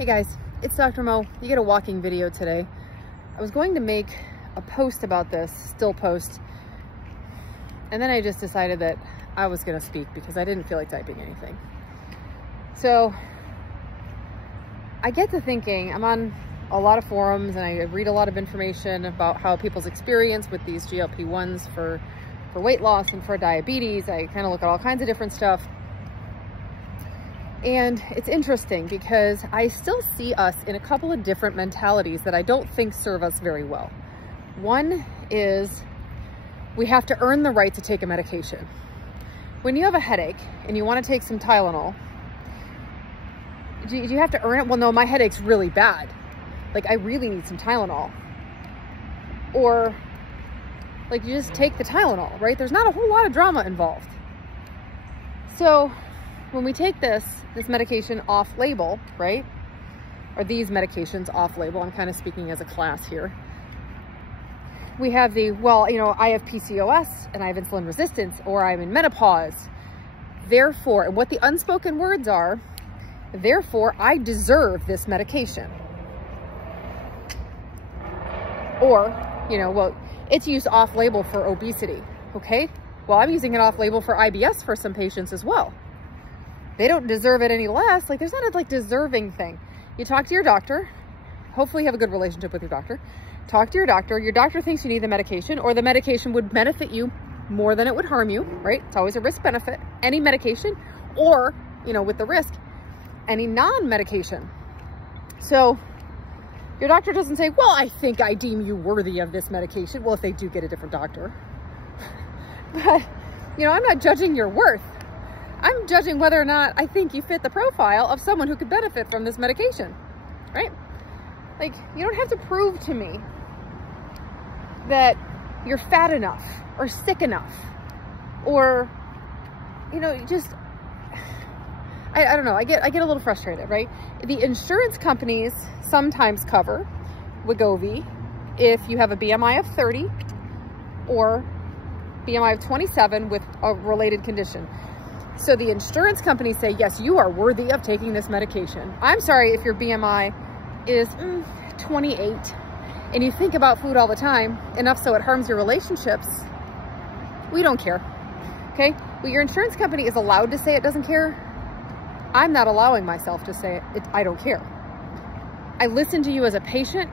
Hey guys, it's Dr. Mo. You get a walking video today. I was going to make a post about this, still post, and then I just decided that I was going to speak because I didn't feel like typing anything. So I get to thinking, I'm on a lot of forums and I read a lot of information about how people's experience with these GLP-1s for weight loss and for diabetes. I kind of look at all kinds of different stuff. And it's interesting because I still see us in a couple of different mentalities that I don't think serve us very well. One is we have to earn the right to take a medication. When you have a headache and you want to take some Tylenol, do you have to earn it? Well, no, my headache's really bad. Like, I really need some Tylenol. Or, like, you just take the Tylenol, right? There's not a whole lot of drama involved. So when we take this medication off label, right? Or these medications off label, I'm kind of speaking as a class here. We have the, well, you know, I have PCOS and I have insulin resistance, or I'm in menopause. Therefore, and what the unspoken words are, therefore, I deserve this medication. Or, you know, well, it's used off label for obesity, okay? Well, I'm using it off label for IBS for some patients as well. They don't deserve it any less. Like, there's not a deserving thing. You talk to your doctor. Hopefully you have a good relationship with your doctor. Talk to your doctor. Your doctor thinks you need the medication, or the medication would benefit you more than it would harm you, right? It's always a risk benefit. Any medication, or, you know, with the risk, any non-medication. So your doctor doesn't say, well, I think I deem you worthy of this medication. Well, if they do get a different doctor. But, you know, I'm not judging your worth. I'm judging whether or not I think you fit the profile of someone who could benefit from this medication, right? Like, you don't have to prove to me that you're fat enough or sick enough, or, you know, just, I don't know. I get a little frustrated, right? The insurance companies sometimes cover Wegovy if you have a BMI of 30 or BMI of 27 with a related condition. So the insurance companies say, yes, you are worthy of taking this medication. I'm sorry if your BMI is 28 and you think about food all the time, enough so it harms your relationships. We don't care, okay? Well, your insurance company is allowed to say it doesn't care. I'm not allowing myself to say it, I don't care. I listen to you as a patient.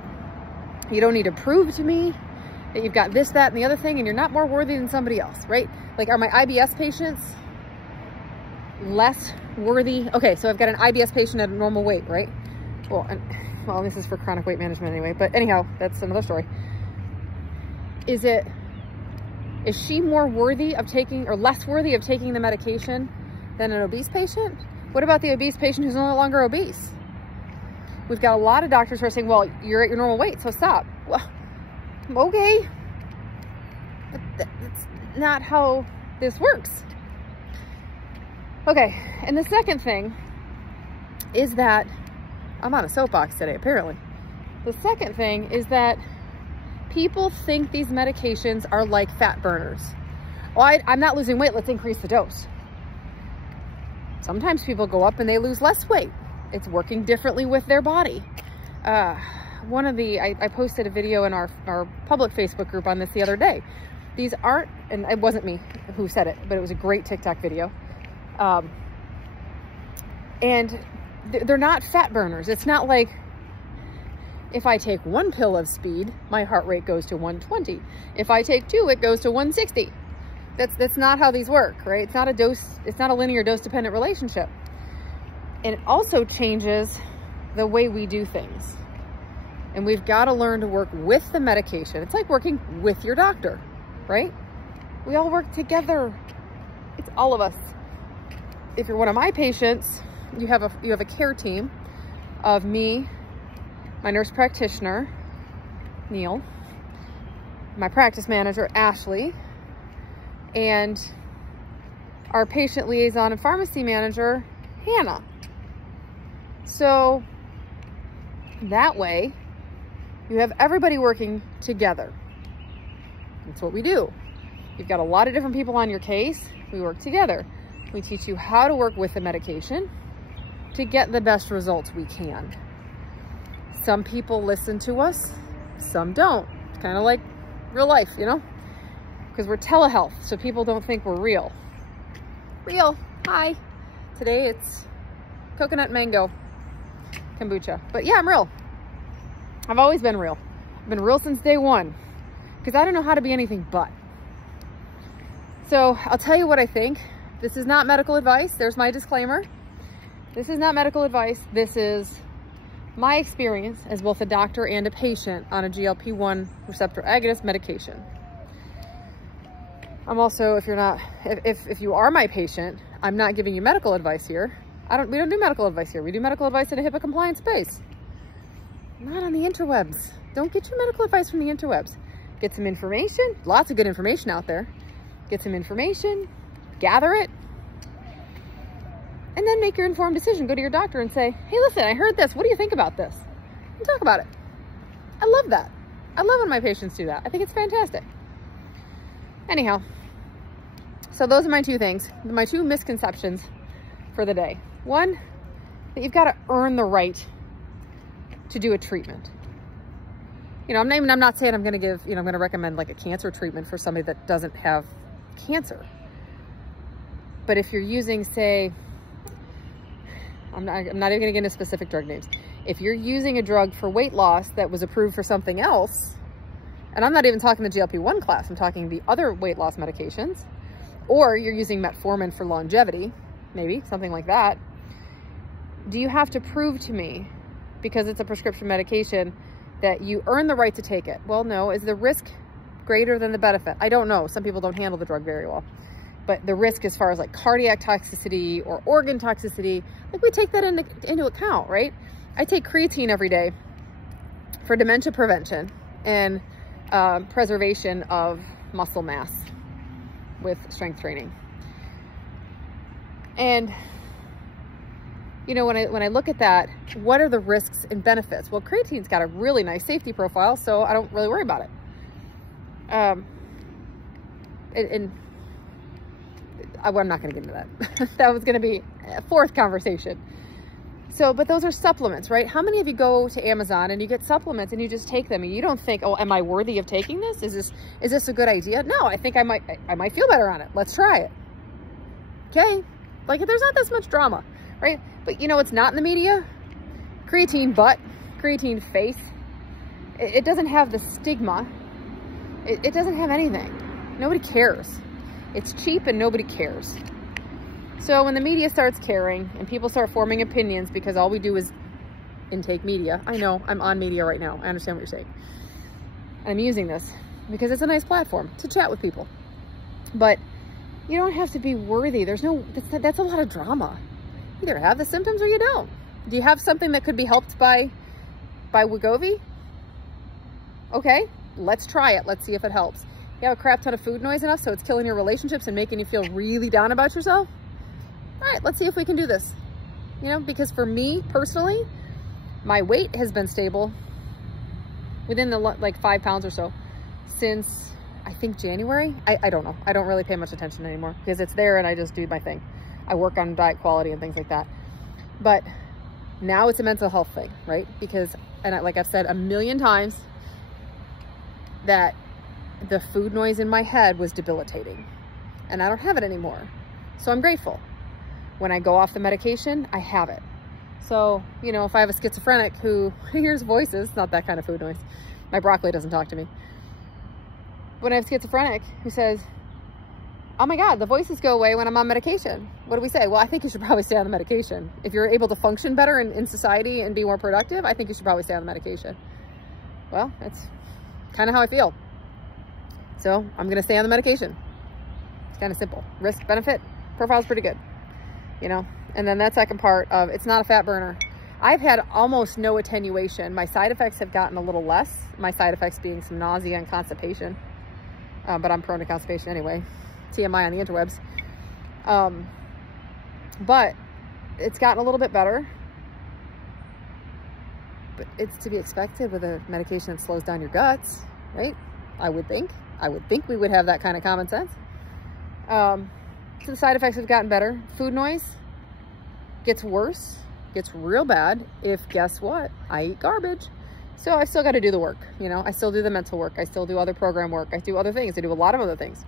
You don't need to prove to me that you've got this, that, and the other thing, and you're not more worthy than somebody else, right? Like, are my IBS patients less worthy? Okay, so I've got an IBS patient at a normal weight, right? Well, this is for chronic weight management anyway, but anyhow, that's another story. Is she more worthy of taking, or less worthy of taking the medication than an obese patient? What about the obese patient who's no longer obese? We've got a lot of doctors who are saying, well, you're at your normal weight, so stop. Well, okay. But that's not how this works. Okay, and the second thing is that, I'm on a soapbox today, apparently. The second thing is that people think these medications are like fat burners. Well, I'm not losing weight, let's increase the dose. Sometimes people go up and they lose less weight. It's working differently with their body. I posted a video in our public Facebook group on this the other day. These aren't, and it wasn't me who said it, but it was a great TikTok video. And they're not fat burners. It's not like if I take one pill of speed, my heart rate goes to 120. If I take two, it goes to 160. That's not how these work, right? It's not a dose, it's not a linear dose dependent relationship. And it also changes the way we do things. And we've got to learn to work with the medication. It's like working with your doctor, right? We all work together. It's all of us. If you're one of my patients, you have a care team of me, my nurse practitioner, Neil, my practice manager, Ashley, and our patient liaison and pharmacy manager, Hannah. So that way you have everybody working together. That's what we do. You've got a lot of different people on your case. We work together. We teach you how to work with the medication to get the best results we can. Some people listen to us, some don't. It's kind of like real life, you know, because we're telehealth, so people don't think we're real. Real. Hi. Today it's coconut mango kombucha. But yeah, I'm real. I've always been real. I've been real since day one, because I don't know how to be anything but. So I'll tell you what I think. This is not medical advice. There's my disclaimer. This is not medical advice. This is my experience as both a doctor and a patient on a GLP-1 receptor agonist medication. I'm also, if you are my patient, I'm not giving you medical advice here. We don't do medical advice here. We do medical advice in a HIPAA compliant space. Not on the interwebs. Don't get your medical advice from the interwebs. Get some information. Lots of good information out there. Get some information, gather it, and then make your informed decision. Go to your doctor and say, hey, listen, I heard this. What do you think about this? And talk about it. I love that. I love when my patients do that. I think it's fantastic. Anyhow, so those are my two things, my two misconceptions for the day. One, that you've got to earn the right to do a treatment. You know, I'm not saying I'm going to give, I'm going to recommend like a cancer treatment for somebody that doesn't have cancer. But if you're using, say, I'm not even going to get into specific drug names. If you're using a drug for weight loss that was approved for something else, and I'm not even talking the GLP-1 class, I'm talking the other weight loss medications, or you're using metformin for longevity, maybe something like that, do you have to prove to me, because it's a prescription medication, that you earn the right to take it? Well, no. Is the risk greater than the benefit? I don't know. Some people don't handle the drug very well. But the risk as far as like cardiac toxicity or organ toxicity, like we take that into account, right? I take creatine every day for dementia prevention and preservation of muscle mass with strength training. And you know, when I look at that, what are the risks and benefits? Well, creatine's got a really nice safety profile, so I don't really worry about it. I'm not going to get into that. That was going to be a fourth conversation. So, but those are supplements, right? How many of you go to Amazon and you get supplements and you just take them and you don't think, oh, am I worthy of taking this? Is this a good idea? No, I think I might feel better on it. Let's try it. Okay. Like there's not this much drama, right? But you know, it's not in the media. Creatine butt, creatine face. It doesn't have the stigma. It doesn't have anything. Nobody cares. It's cheap and nobody cares. So when the media starts caring and people start forming opinions because all we do is intake media. I know I'm on media right now. I understand what you're saying. I'm using this because it's a nice platform to chat with people. But you don't have to be worthy. That's a lot of drama. You either have the symptoms or you don't. Do you have something that could be helped by Wegovy? Okay, let's try it. Let's see if it helps. You have a crap ton of food noise enough so it's killing your relationships and making you feel really down about yourself? All right, let's see if we can do this. You know, because for me personally, my weight has been stable within the like 5 pounds or so since I think January. I don't know. I don't really pay much attention anymore because it's there and I just do my thing. I work on diet quality and things like that. But now it's a mental health thing, right? Because, and like I've said a million times, that the food noise in my head was debilitating and I don't have it anymore. So I'm grateful. When I go off the medication, I have it. So, you know, if I have a schizophrenic who hears voices, not that kind of food noise. My broccoli doesn't talk to me. When I have schizophrenic who says, oh my God, the voices go away when I'm on medication. What do we say? Well, I think you should probably stay on the medication. If you're able to function better in society and be more productive, I think you should probably stay on the medication. Well, that's kind of how I feel. So I'm going to stay on the medication. It's kind of simple. Risk benefit profile is pretty good, you know? And then that second part of it's not a fat burner. I've had almost no attenuation. My side effects have gotten a little less. My side effects being some nausea and constipation. But I'm prone to constipation anyway. TMI on the interwebs. But it's gotten a little bit better. But it's to be expected with a medication that slows down your guts, right? I would think we would have that kind of common sense. So the side effects have gotten better. Food noise gets worse, gets real bad if, guess what? I eat garbage. So I still got to do the work, you know, I still do the mental work. I still do other program work. I do other things. I do a lot of other things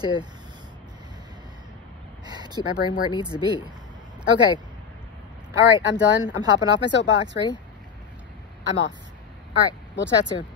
to keep my brain where it needs to be. Okay. All right. I'm done. I'm hopping off my soapbox. Ready? I'm off. All right. We'll chat soon.